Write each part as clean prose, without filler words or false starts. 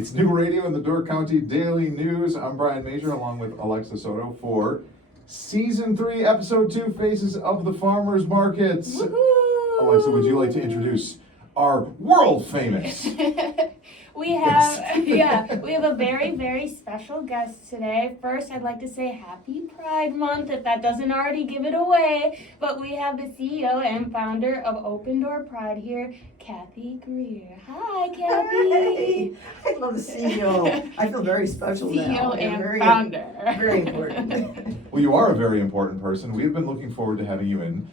It's New Radio in the Door County Daily News. I'm Brian Major along with Alexa Soto for Season 3, Episode 2, Faces of the Farmers Markets. Woohoo! Alexa, would you like to introduce our world famous? We have we have a very, very special guest today. First, I'd like to say Happy Pride Month, if that doesn't already give it away. But we have the CEO and founder of Open Door Pride here, Cathy Grier. Hi, Cathy. Hi. I love the CEO. I feel very special now. CEO and very, founder. Very important. Well, you are a very important person. We've been looking forward to having you in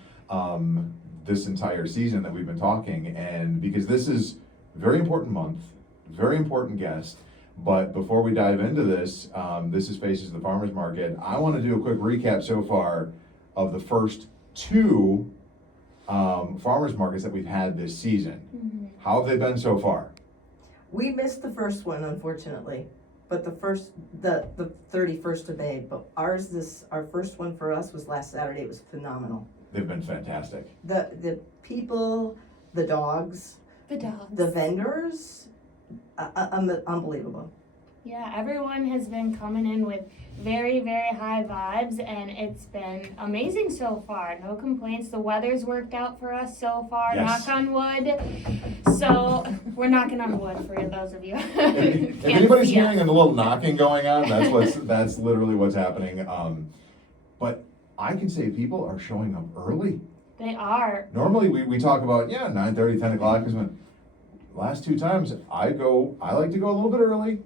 this entire season that we've been talking, and because this is a very important month, very important guest. But before we dive into this, this is Faces of the Farmers Market. I want to do a quick recap so far of the first two farmers markets that we've had this season. Mm-hmm. How have they been so far? We missed the first one, unfortunately, but the 31st of May. But our first one for us was last Saturday. It was phenomenal. They've been fantastic. The people, the dogs, the vendors, unbelievable. Yeah, everyone has been coming in with very, very high vibes, and it's been amazing so far. No complaints. The weather's worked out for us so far, Yes. knock on wood. So we're knocking on wood for those of you. If anybody's hearing a little knocking going on, that's literally what's happening. But I can say people are showing up early. They are. Normally we talk about 9:30, 10 o'clock is when. Last two times I like to go a little bit early.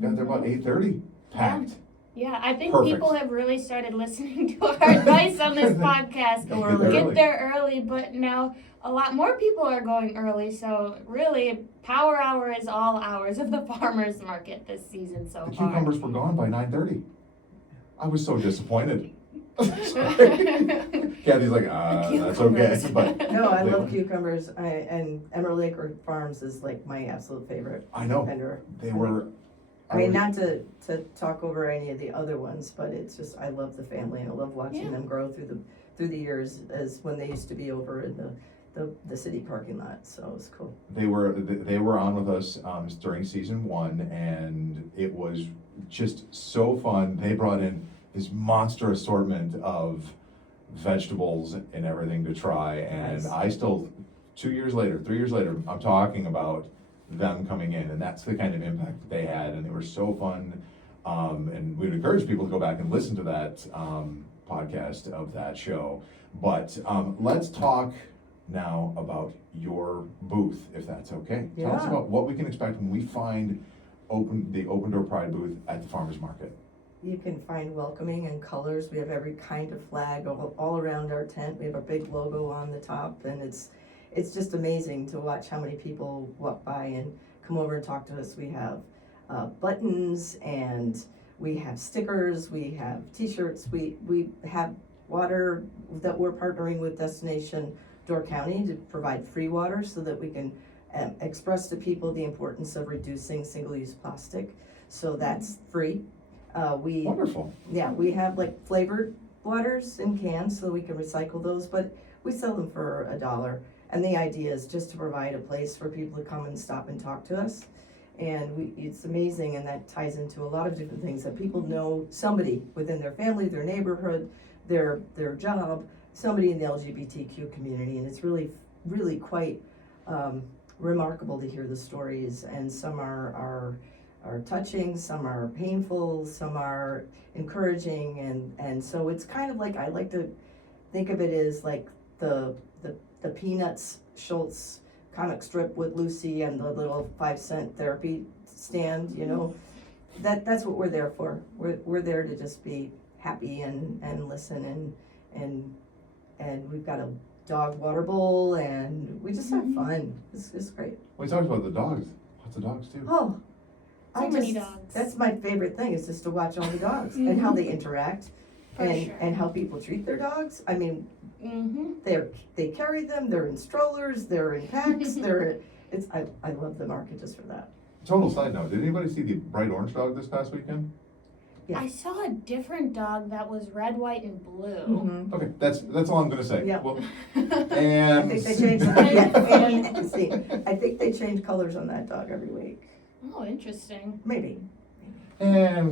Got there about 8:30, packed. Yeah, I think Perfect. people have really started listening to our advice on this podcast. Go early. Get there early, but now a lot more people are going early, so really, power hour is all hours of the farmers market this season so The far. cucumbers were gone by 9:30. I was so disappointed. Cathy's like, that's okay. But No, I love cucumbers. And Emerald Acre Farms is like my absolute favorite I know vendor. they were. I mean, not to talk over any of the other ones, but it's just I love the family and I love watching them grow through the years as when they used to be over in the city parking lot. So it's cool. They were on with us during season 1, and it was just so fun. They brought in this monster assortment of vegetables and everything to try, and Nice. I still 3 years later, I'm talking about them coming in, and that's the kind of impact that they had, and they were so fun. And we'd encourage people to go back and listen to that podcast of that show. But let's talk now about your booth, if that's okay. Tell us Yeah. about what we can expect when we find the Open Door Pride booth at the farmers market. You can find welcoming and colors. We have every kind of flag all around our tent. We have a big logo on the top, and it's just amazing to watch how many people walk by and come over and talk to us. We have buttons, and we have stickers, we have t-shirts, we have water that we're partnering with Destination Door County to provide free water so that we can express to people the importance of reducing single-use plastic. So that's free. Wonderful. Yeah, we have like flavored waters in cans so we can recycle those, but we sell them for $1. And the idea is just to provide a place for people to come and stop and talk to us. And it's amazing, and that ties into a lot of different things that people know somebody within their family, their neighborhood, their job, somebody in the LGBTQ community, and it's really, really quite remarkable to hear the stories. And some are touching, some are painful, some are encouraging, and so it's kind of like I like to think of it as like the Peanuts Schultz comic strip with Lucy and the little 5-cent therapy stand, you know. That's what we're there for. We're there to just be happy and listen and we've got a dog water bowl and we just have fun. It's great. We talked about the dogs. Lots of dogs too. Oh, So many dogs. That's my favorite thing is just to watch all the dogs and how they interact and how people treat their dogs. I mean, they carry them. They're in strollers. They're in packs. I love the market just for that. Total side note, did anybody see the bright orange dog this past weekend? Yeah. I saw a different dog that was red, white, and blue. Mm-hmm. Okay, that's all I'm gonna say. Yeah. Well, I and think they change. I think they change colors on that dog every week. Oh, interesting. Maybe. And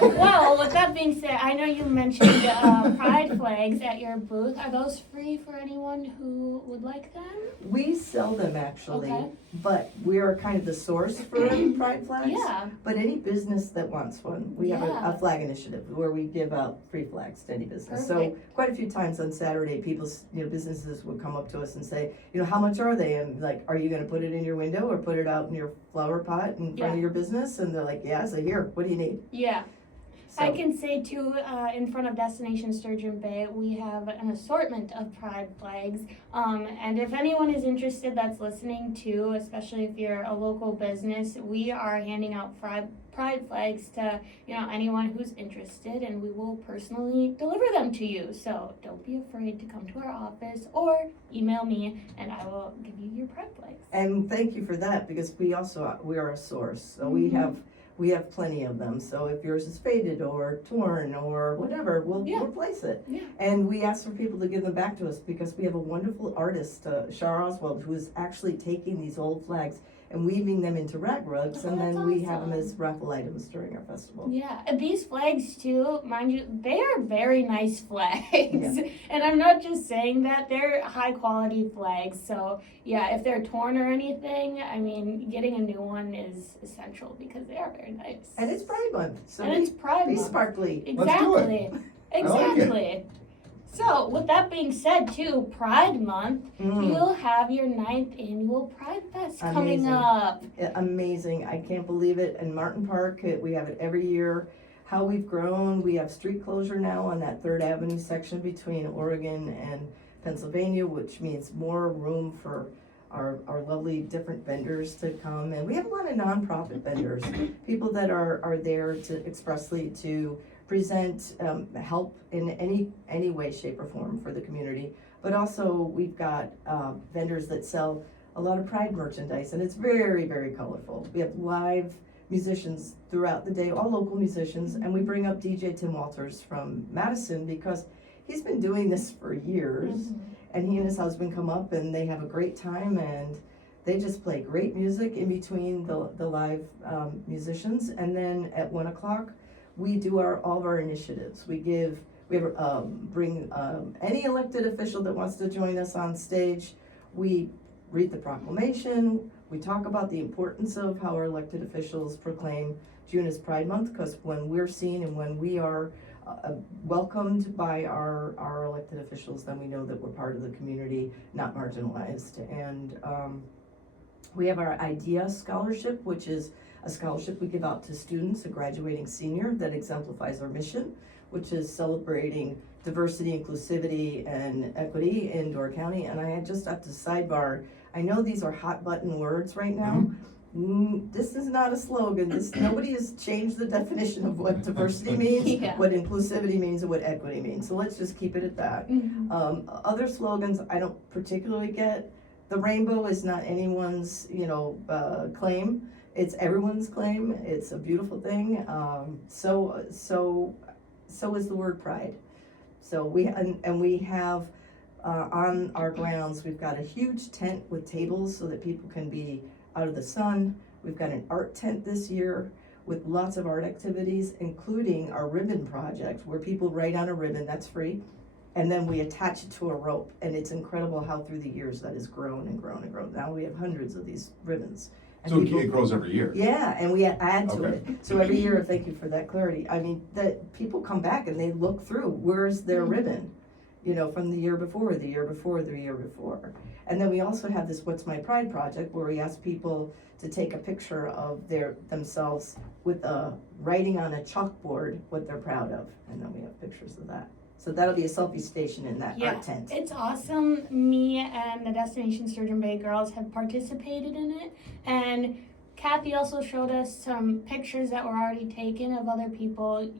Well, with that being said, I know you mentioned pride flags at your booth. Are those free for anyone who would like them? We sell them actually, Okay. but we are kind of the source for pride flags. Yeah. But any business that wants one, we have Yeah. a flag initiative where we give out free flags to any business. So Perfect. quite a few times on Saturday, businesses would come up to us and say, how much are they? And like, are you gonna put it in your window or put it out in your flower pot in front Yeah. of your business? And they're like, yeah, so here, what do you need? Yeah. So, I can say too, in front of Destination Sturgeon Bay, we have an assortment of pride flags. And if anyone is interested that's listening too, especially if you're a local business, we are handing out pride flags to anyone who's interested, and we will personally deliver them to you. So don't be afraid to come to our office or email me, and I will give you your pride flags. and thank you for that, because we are a source, so Mhm. we have plenty of them. So if yours is faded or torn or whatever, we'll Yeah. replace it. Yeah. And we ask for people to give them back to us, because we have a wonderful artist, Shar Oswald, who is actually taking these old flags and weaving them into rag rugs, Oh, and that's then we have them awesome. as raffle items during our festival. Yeah, and these flags too, mind you, they are very nice flags. Yeah. And I'm not just saying that, they're high quality flags. So yeah, if they're torn or anything, I mean, getting a new one is essential because they are very nice. And it's Pride Month, so And it's Pride be Month. sparkly. Let's do it. Exactly. I like it. Exactly. So with that being said too, Pride Month, you'll have your 9th annual Pride Fest coming Amazing. up. Amazing, I can't believe it. In Martin Park, we have it every year. How we've grown, we have street closure now on that 3rd Avenue section between Oregon and Pennsylvania, which means more room for our lovely different vendors to come. And we have a lot of nonprofit vendors, people that are there to expressly to present help in any way, shape, or form for the community. But also, we've got vendors that sell a lot of Pride merchandise, and it's very, very colorful. We have live musicians throughout the day, all local musicians, and we bring up DJ Tim Walters from Madison because he's been doing this for years. Mhm. And he and his husband come up and they have a great time, and they just play great music in between the live musicians. And then at 1 o'clock, we do all of our initiatives. We bring any elected official that wants to join us on stage. We read the proclamation. We talk about the importance of how our elected officials proclaim June as Pride Month, because when we're seen and when we are welcomed by our elected officials, then we know that we're part of the community, not marginalized. And we have our IDEA Scholarship, which is a scholarship we give out to students, a graduating senior, that exemplifies our mission, which is celebrating diversity, inclusivity, and equity in Door County. And I just have to sidebar, I know these are hot button words right now. This is not a slogan. Nobody has changed the definition of what diversity means, Yeah. what inclusivity means, and what equity means. So let's just keep it at that. Mhm. Other slogans I don't particularly get. The rainbow is not anyone's, claim. It's everyone's claim. It's a beautiful thing. So is the word pride. So we have on our grounds, we've got a huge tent with tables so that people can be out of the sun. We've got an art tent this year with lots of art activities, including our ribbon project, where people write on a ribbon, that's free, and then we attach it to a rope. And it's incredible how through the years that has grown and grown and grown. Now we have hundreds of these ribbons. And So people- it grows every year? yeah, and we add to Okay. it. So every year, thank you for that clarity. I mean, that people come back and they look through, where's their ribbon? From the year before, the year before, the year before. And then we also have this What's My Pride project, where we ask people to take a picture of themselves with writing on a chalkboard what they're proud of. And then we have pictures of that. So that'll be a selfie station in that Yeah, art tent. it's awesome. Me and the Destination Sturgeon Bay girls have participated in it, and Cathy also showed us some pictures that were already taken of other people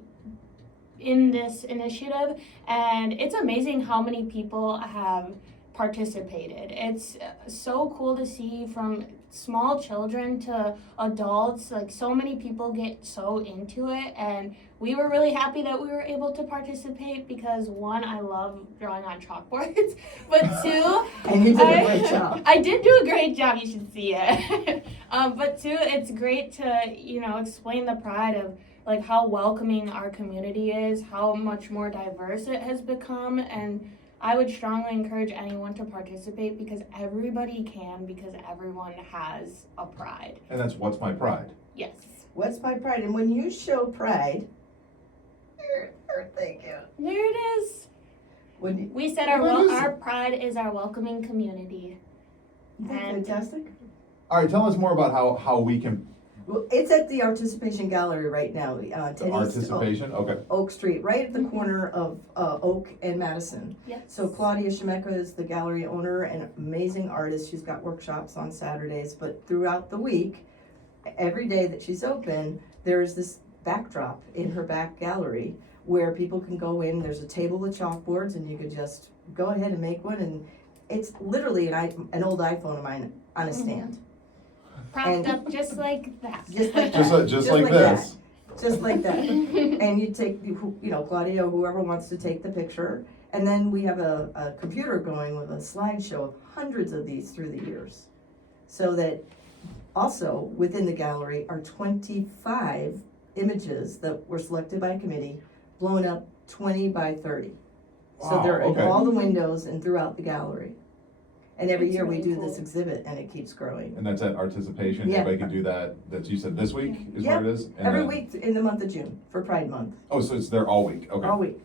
in this initiative, and it's amazing how many people have participated. It's so cool to see from small children to adults. Like, so many people get so into it, and we were really happy that we were able to participate because, one, I love drawing on chalkboards, but two, And you did a great job. I did do a great job. You should see it. But two, it's great to, explain the pride of like how welcoming our community is, how much more diverse it has become, and I would strongly encourage anyone to participate because everybody can, because everyone has a pride. And that's What's My Pride. Yes. What's my pride? And when you show pride, thank you. There it is. When you, We said What is our pride is our welcoming community. isn't that And- fantastic? All right, tell us more about how we can Well, it's at the Articulation Gallery right now, 10 East participation. Okay. Oak Street, right at the corner of Oak and Madison. Yes. So Claudia Shemeka is the gallery owner and amazing artist. She's got workshops on Saturdays, but throughout the week, every day that she's open, there's this backdrop in her back gallery where people can go in. There's a table with chalkboards, and you could just go ahead and make one. And it's literally an old iPhone of mine on a stand, Propped up just like that. just like Just that. like, just like this. Just like that. And you take, Claudia, or whoever wants to take the picture, and then we have a computer going with a slideshow of hundreds of these through the years. So that also within the gallery are 25 images that were selected by a committee, blown up 20 by 30. So Wow, they're okay. in all the windows and throughout the gallery. And every That's year we really do cool. this exhibit and it keeps growing. And that's at Articulation. Yeah. Anybody can do that. That's, you said this week is Yeah. what it is? And Every then- week in the month of June for Pride Month. Oh, so it's there all week. Okay. All week.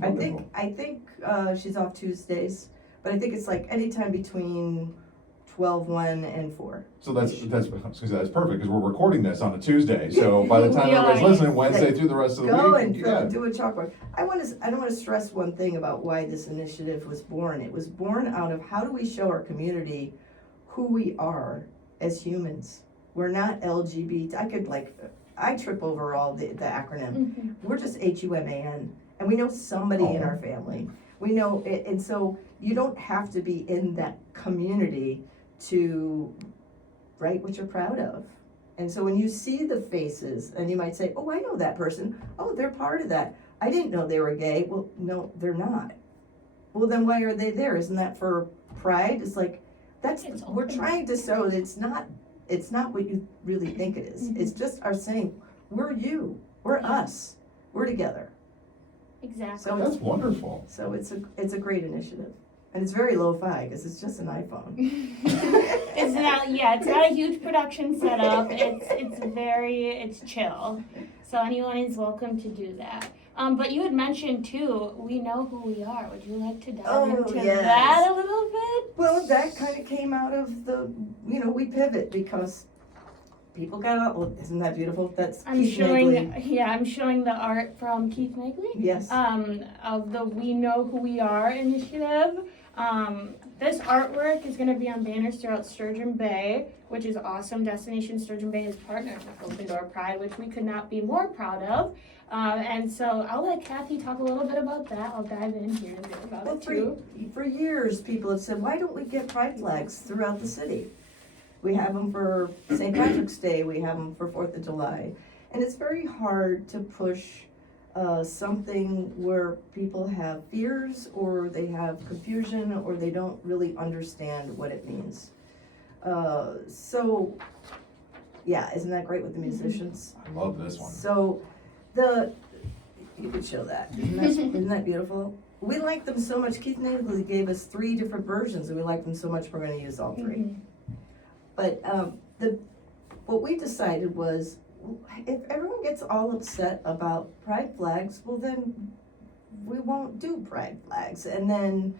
I think, Wonderful. she's off Tuesdays, but I think it's like anytime between 12, 1, and 4. So that's perfect because we're recording this on a Tuesday. So by the time Yeah. everybody's listening, Wednesday through the rest of the Go week. and yeah. do a chalkboard. I want to stress one thing about why this initiative was born. It was born out of how do we show our community who we are as humans. We're not LGBT. I trip over all the acronym. Mhm. We're just HUMAN, and we know somebody in Oh. our family. We know it, and so you don't have to be in that community to write what you're proud of. And so when you see the faces, and you might say, oh, I know that person. Oh, they're part of that. I didn't know they were gay. Well, no, they're not. Well, then why are they there? Isn't that for pride? It's like, we're open. trying to show that it's not what you really think it is. Mhm. It's just our saying, we're you, we're us, we're together. Exactly. So That's wonderful. So it's a great initiative, and it's very lo-fi because it's just an iPhone. It's not a huge production setup. It's chill. So anyone is welcome to do that. But you had mentioned too, we know who we are. Would you like to dive into yes. that a little bit? Well, that kind of came out of we pivot because people got out. Well, isn't that beautiful? That's Keith Magley. I'm showing the art from Keith Magley. Yes. Of the We Know Who We Are initiative. This artwork is going to be on banners throughout Sturgeon Bay, which is awesome. Destination Sturgeon Bay has partnered with Open Door Pride, which we could not be more proud of. And so I'll let Cathy talk a little bit about that. I'll dive in here and bit about Well, it too. for years, people have said, why don't we get pride flags throughout the city? We have them for St. Patrick's Day, we have them for 4th of July. And it's very hard to push something where people have fears or they have confusion or they don't really understand what it means. So, yeah, isn't that great with the musicians? I love this one. So, you could show that. Isn't that beautiful? We like them so much. Keith Nagley gave us 3 different versions, and we like them so much we're going to use all 3. Mhm. But what we decided was, if everyone gets all upset about pride flags, well then we won't do pride flags. And then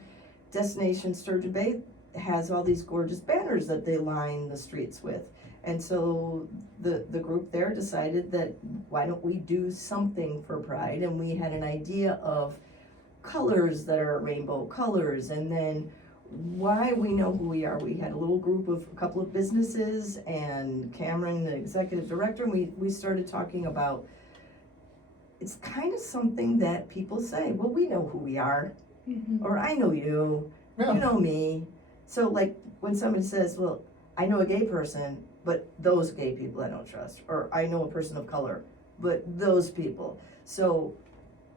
Destination Sturgeon Bay has all these gorgeous banners that they line the streets with. And so the group there decided that why don't we do something for pride? And we had an idea of colors that are rainbow colors, and then why we know who we are. We had a little group of a couple of businesses and Cameron, the executive director, and we started talking about, it's kind of something that people say, well, we know who we are, Mhm. or I know you, Yeah. you know me. So like when somebody says, well, I know a gay person, but those gay people I don't trust. Or I know a person of color, but those people. So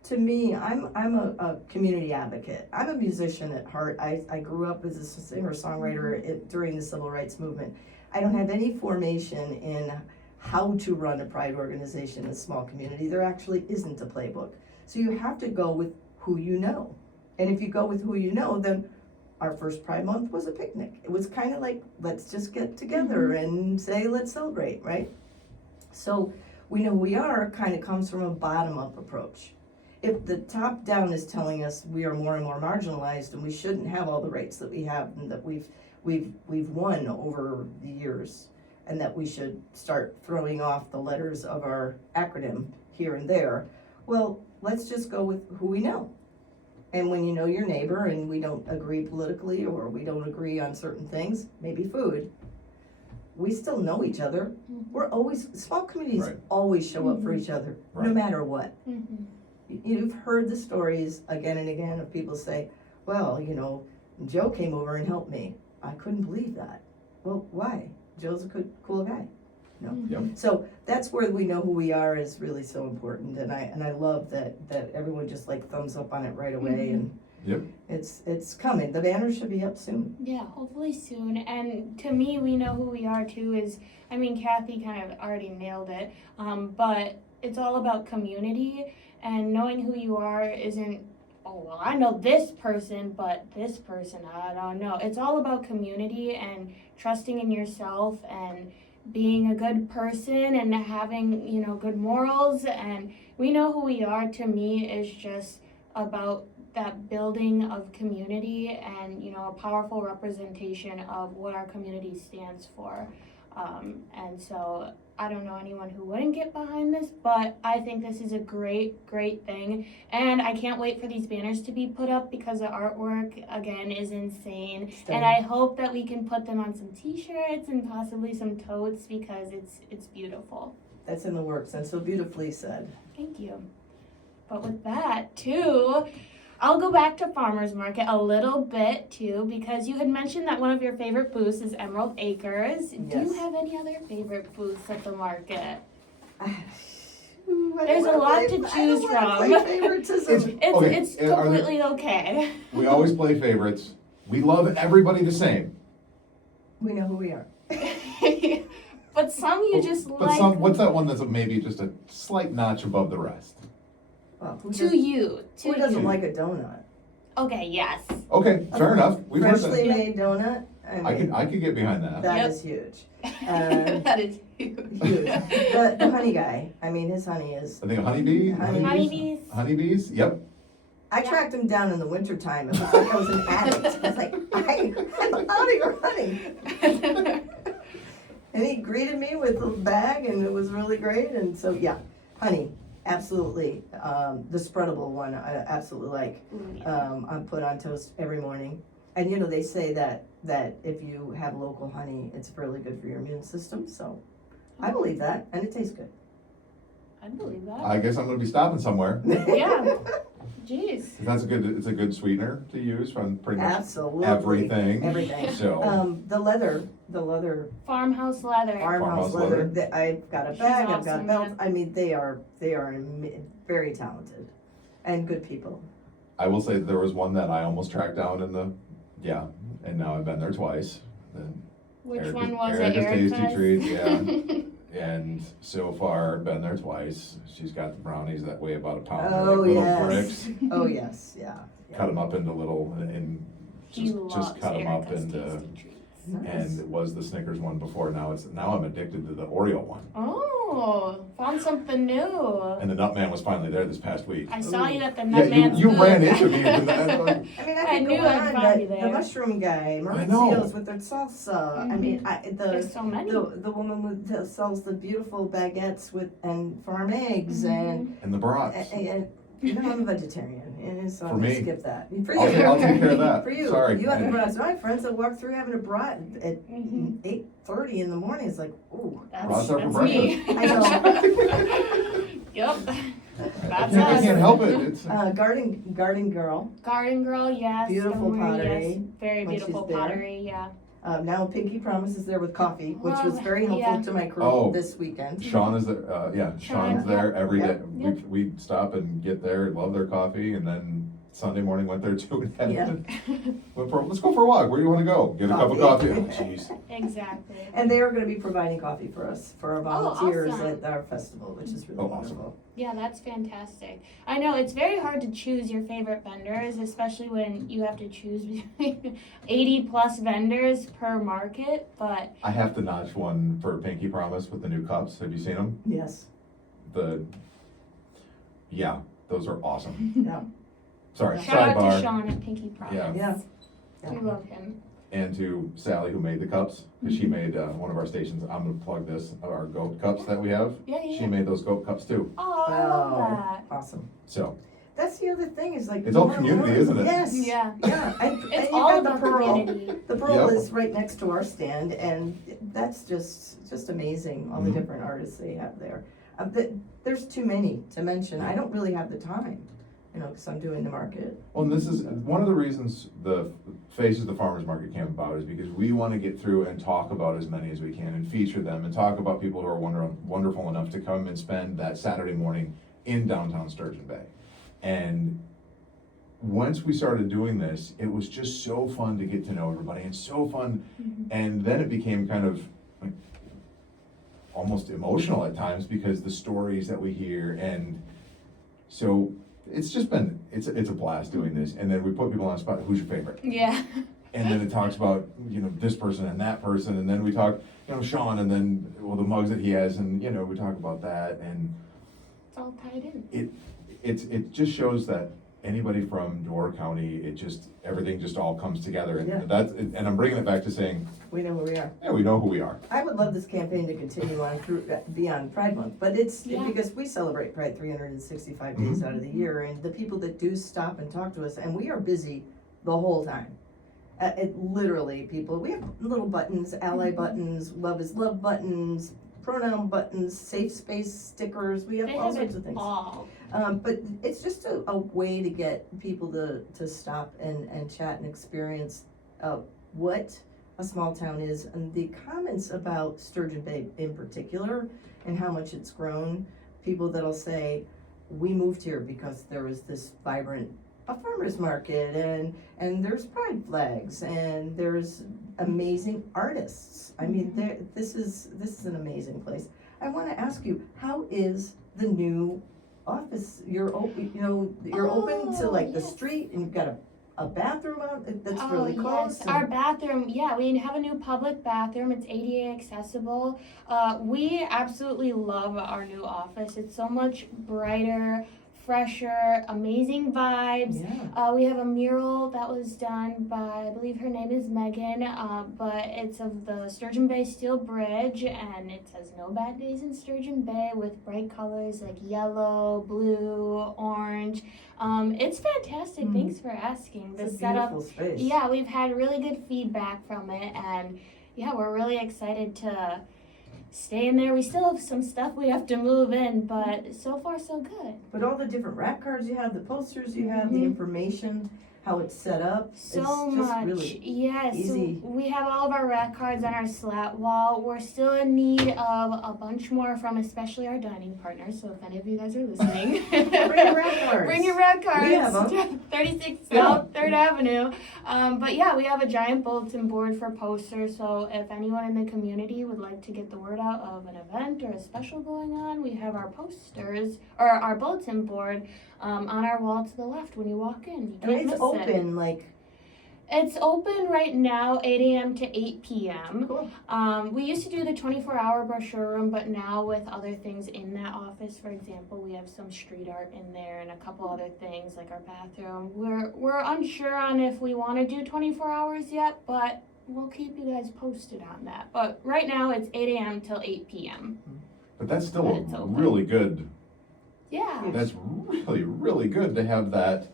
to me, I'm a community advocate. I'm a musician at heart. I grew up as a singer-songwriter during the civil rights movement. I don't have any formation in how to run a pride organization in a small community. There actually isn't a playbook. So you have to go with who you know. And if you go with who you know, then our first Pride Month was a picnic. It was kind of like, let's just get together and say, let's celebrate, right? So we know who we are kind of comes from a bottom-up approach. If the top down is telling us we are more and more marginalized and we shouldn't have all the rights that we have and that we've won over the years, and that we should start throwing off the letters of our acronym here and there, well, let's just go with who we know. And when you know your neighbor and we don't agree politically or we don't agree on certain things, maybe food, we still know each other. We're always, small communities Right. always show up for each other, no Right. matter what. You've heard the stories again and again of people say, well, you know, Joe came over and helped me. I couldn't believe that. Well, why? Joe's a cool guy. No. Yep. So that's where we know who we are is really so important, and I love that everyone just like thumbs up on it right away, and Yep. it's coming. The banner should be up soon. Yeah, hopefully soon. And to me, we know who we are too. I mean, Cathy kind of already nailed it. But it's all about community, and knowing who you are isn't, oh, well, I know this person, but this person, I don't know. It's all about community and trusting in yourself and being a good person and having, you know, good morals. And we know who we are, to me, is just about that building of community and, you know, a powerful representation of what our community stands for. And so I don't know anyone who wouldn't get behind this, but I think this is a great, great thing. And I can't wait for these banners to be put up because the artwork, again, is insane. Stunning. And I hope that we can put them on some t-shirts and possibly some totes because it's beautiful. That's in the works, and so beautifully said. Thank you. But with that, too, I'll go back to Farmers Market a little bit, too, because you had mentioned that one of your favorite booths is Emerald Acres. Do you Yes. have any other favorite booths at the market? Ooh, I There's don't a wanna lot play- to I choose don't wanna from. play favoritism. Okay, It's are there- completely okay. We always play favorites. We love everybody the same. We know who we are. But some you just But like what's that one that's maybe just a slight notch above the rest? Well, who to who doesn't you. like a donut? Okay, yes. Okay, fair enough. We've heard Freshly that. made donut. I could get behind that. That Yep. is huge. That is huge. Huge. The honey guy. I mean, his honey is. I think honeybee. Honeybees. Honeybees. Yep. I tracked him down in the wintertime. It was like I was an addict. I was like, I'm out of your honey. And he greeted me with a bag, and it was really great. And so, yeah, honey, absolutely. The spreadable one, I absolutely like. Ooh, yeah. I put on toast every morning. And you know, they say that if you have local honey, it's really good for your immune system. So I believe that, and it tastes good. I believe that. I guess I'm gonna be stopping somewhere. Yeah. Jeez. It's a good sweetener to use from pretty much Absolutely. everything. Everything. So The leather Farmhouse leather. farmhouse Farmhouse leather. leather. I've got a She's bag. I've got awesome, belts. yeah. I mean, they are very talented and good people. I will say that there was one that I almost tracked down and now I've been there twice. Which Erica's- one was Erica's it? Tasty Erica's? Treats, yeah. And so far, been there twice. She's got the brownies that weigh about a pound. They're Oh like little yes. bricks. Oh yes. Yeah. Cut them up into little and He just loves cut them up Erica's into. Tasty Treats. Nice. And it was the Snickers one before. Now I'm addicted to the Oreo one. Oh, found something new. And the Nutman was finally there this past week. I saw you at the Yeah, Nutman's you booth. ran into me. And I mean, I I could knew go I'd on. find you The there. mushroom guy, I know. Mauricio's with their salsa. I mean, There's so many. the woman that sells the beautiful baguettes and farm eggs and the brats. and you know, I'm a vegetarian, and so For I'm gonna me. skip that. For you, I'll take care of that. For you, Sorry. you have the brats. My friends that walk through having a brat at Mhm. 8:30 in the morning. It's like, ooh, Brats are for That's me. I know. Yep. I That's can't us. help it. It's, Garden girl. Garden Girl, yes. Beautiful don't worry, pottery Yes. Very when beautiful she's there. pottery, yeah. Now Pinky Promise is there with coffee, which was very helpful Yeah. to my crew Oh. this weekend. Sean is there, Sean's there every day. Yep. We stop and get there, love their coffee, and then Sunday morning went there too. And Yeah. let's go for a walk. Where do you want to go? Get a cup of coffee. Oh, jeez. Exactly. And they are gonna be providing coffee for us, for our volunteers awesome. at our festival, which is really Oh, awesome. wonderful. Yeah, that's fantastic. I know it's very hard to choose your favorite vendors, especially when you have to choose between 80 plus vendors per market, but I have to notch one for Pinky Promise with the new cups. Have you seen them? Yes, Yeah, those are awesome. yeah, Sorry, shout out to sidebar. Sean at Pinky Promise. Yeah. yeah. We love him. And to Sally who made the cups, because she made one of our stations. I'm gonna plug this, our goat cups that we have. Yeah, She yeah. made those goat cups too. Oh, I love that. Awesome. So That's the other thing, is like. It's all more community, more- isn't it? Yes. Yeah. Yeah, and It's you all got the about Pearl. community. The Pearl Yep. is right next to our stand, and that's just amazing, all the Mhm. different artists they have there. There's too many to mention, I don't really have the time, because I'm doing the market. Well, and this is one of the reasons the Faces the Farmers Market came about, is because we want to get through and talk about as many as we can and feature them and talk about people who are wonderful enough to come and spend that Saturday morning in downtown Sturgeon Bay. And once we started doing this, it was just so fun to get to know everybody and so fun. And then it became kind of like almost emotional at times because the stories that we hear. And so it's just been, it's a blast doing this. And then we put people on the spot, who's your favorite? Yeah. And then it talks about, this person and that person, and then we talk, Sean, and then, the mugs that he has, and, we talk about that, and It's all tied in. it just shows that anybody from Door County, everything just all comes together, Yeah. and I'm bringing it back to saying, We know who we are. yeah, we know who we are. I would love this campaign to continue on through, beyond Pride Month, but it's, Yeah. because we celebrate Pride 365 days out of the year, and the people that do stop and talk to us, and we are busy the whole time. Literally, people, we have little buttons, ally buttons, love is love buttons, pronoun buttons, safe space stickers, we have They all have sorts it of things. all. But it's just a way to get people to stop and chat and experience what a small town is, and the comments about Sturgeon Bay in particular and how much it's grown. People that'll say, we moved here because there was this vibrant farmer's market, and there's pride flags, and there's amazing artists. I mean, this is an amazing place. I want to ask you, how is the new office? You're open, you're open to like the yes. street, and you've got a bathroom out that's Oh, really close. yes. Our bathroom, we have a new public bathroom. It's ADA accessible. We absolutely love our new office. It's so much brighter, fresher, amazing vibes. Yeah. We have a mural that was done by, I believe her name is Megan, but it's of the Sturgeon Bay Steel Bridge, and it says no bad days in Sturgeon Bay with bright colors like yellow, blue, orange. It's fantastic. Thanks for asking. It's The a setup, beautiful space. yeah, we've had really good feedback from it, and yeah, we're really excited to stay in there. We still have some stuff we have to move in, but so far so good. But all the different rack cards you have, the posters you have, the information, how it's set up, So it's just much, really yes. easy. We have all of our rack cards on our slat wall. We're still in need of a bunch more from especially our dining partners. So if any of you guys are listening, Bring your rack cards. Bring your rack cards. We have 'em. 36 Yeah. South 3rd Avenue. But yeah, we have a giant bulletin board for posters. So if anyone in the community would like to get the word out of an event or a special going on, we have our posters or our bulletin board on our wall to the left when you walk in. You I mean, can't it's miss it. open, like, It's open right now, 8 a.m. to 8 p.m. cool. We used to do the 24-hour brochure room, but now with other things in that office, for example, we have some street art in there and a couple other things like our bathroom. We're unsure on if we want to do 24 hours yet, but we'll keep you guys posted on that. But right now, it's 8 a.m. till 8 p.m. But that's still But it's a open. really good, Yeah. that's really, really good to have that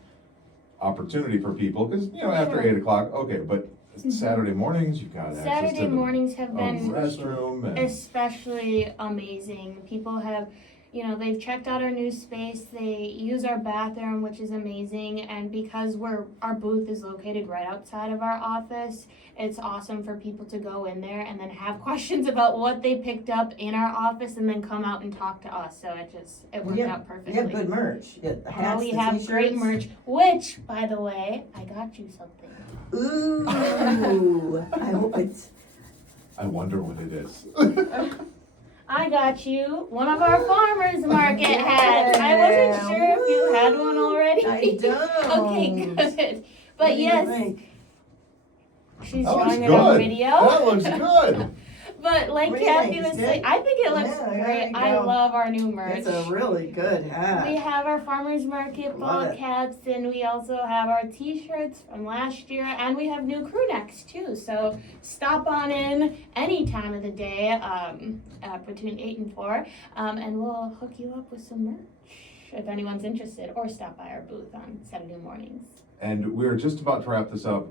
opportunity for people, because, after Sure. 8 o'clock, okay, but Saturday mornings, you've got access Saturday to mornings have the been restroom, and especially amazing. People have you know, they've checked out our new space. They use our bathroom, which is amazing. And because our booth is located right outside of our office, it's awesome for people to go in there and then have questions about what they picked up in our office and then come out and talk to us. So it worked out perfectly. You have good merch. You have the hats, we the have t-shirts. great merch, which, by the way, I got you something. Ooh, I hope it's. I wonder what it is. I got you one of our farmers market hats. I wasn't sure if you had one already. I don't. Okay, good. But What do you yes, think? she's That looks showing it on good. video. That looks good. But like What do you Cathy think? was It's saying, good? I think it looks Yeah, there great. you I go. love our new merch. It's a really good hat. We have our farmers market ball Love it. caps, and we also have our t-shirts from last year, and we have new crew necks too. So stop on in any time of the day, between 8 and 4, and we'll hook you up with some merch if anyone's interested, or stop by our booth on Saturday mornings. And we're just about to wrap this up.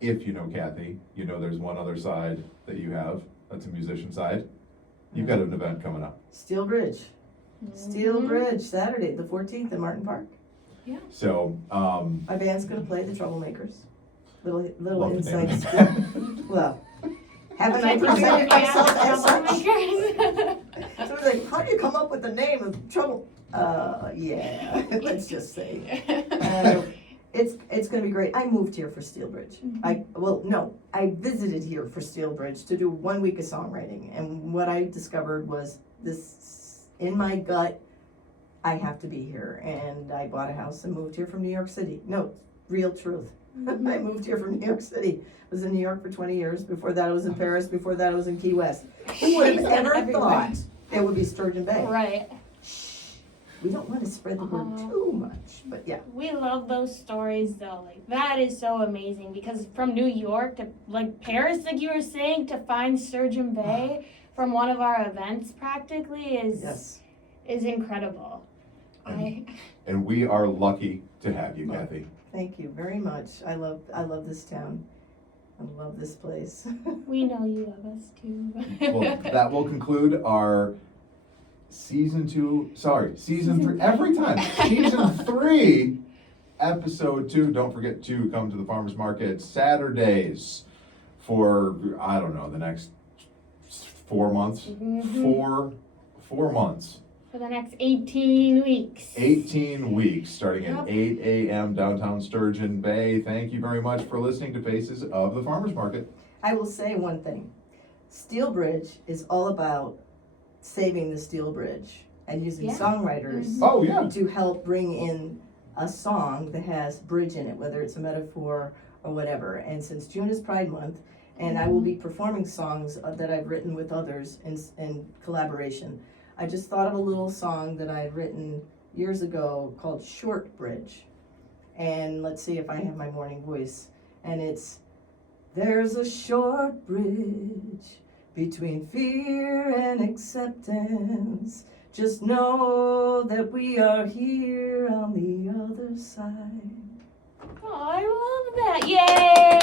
If you know Cathy, you know there's one other side that you have. That's a musician side. You've got an event coming up. Steel Bridge. Steel Mhm. Bridge, Saturday, the 14th in Martin Park. So, My band's gonna play the Troublemakers. Little Love the name. insights. Well, haven't I Okay, presented yeah, myself as such? troublemakers. So we're like, how do you come up with the name of Trouble? Yeah, let's just say. It's gonna be great. I moved here for Steel Bridge. I visited here for Steel Bridge to do 1 week of songwriting, and what I discovered was this in my gut. I have to be here, and I bought a house and moved here from New York City. No, real truth. I moved here from New York City. I was in New York for 20 years. Before that, I was in Paris. Before that, I was in Key West. Who would have She's ever everywhere. thought it would be Sturgeon Bay? Right. We don't want to spread the word too much, but yeah. We love those stories though. Like that is so amazing because from New York to like Paris, like you were saying, to find Sturgeon Bay from one of our events practically is incredible. and we are lucky to have you, Cathy. Thank you very much. I love this town. I love this place. We know you love us too. Well, that will conclude our season 3, every time. Season 3, episode 2. Don't forget to come to the farmers market Saturdays for, I don't know, the next 4 months. Mhm. 4 months. For the next 18 weeks. 18 weeks, starting at Yep. 8 a.m. downtown Sturgeon Bay. Thank you very much for listening to Faces of the Farmers Market. I will say one thing. Steel Bridge is all about saving the Steel Bridge and using Yeah. songwriters Oh, yeah. to help bring in a song that has bridge in it, whether it's a metaphor or whatever. And since June is Pride Month, and I will be performing songs that I've written with others in collaboration, I just thought of a little song that I had written years ago called Short Bridge. And let's see if I have my morning voice. And it's, there's a short bridge between fear and acceptance. Just know that we are here on the other side.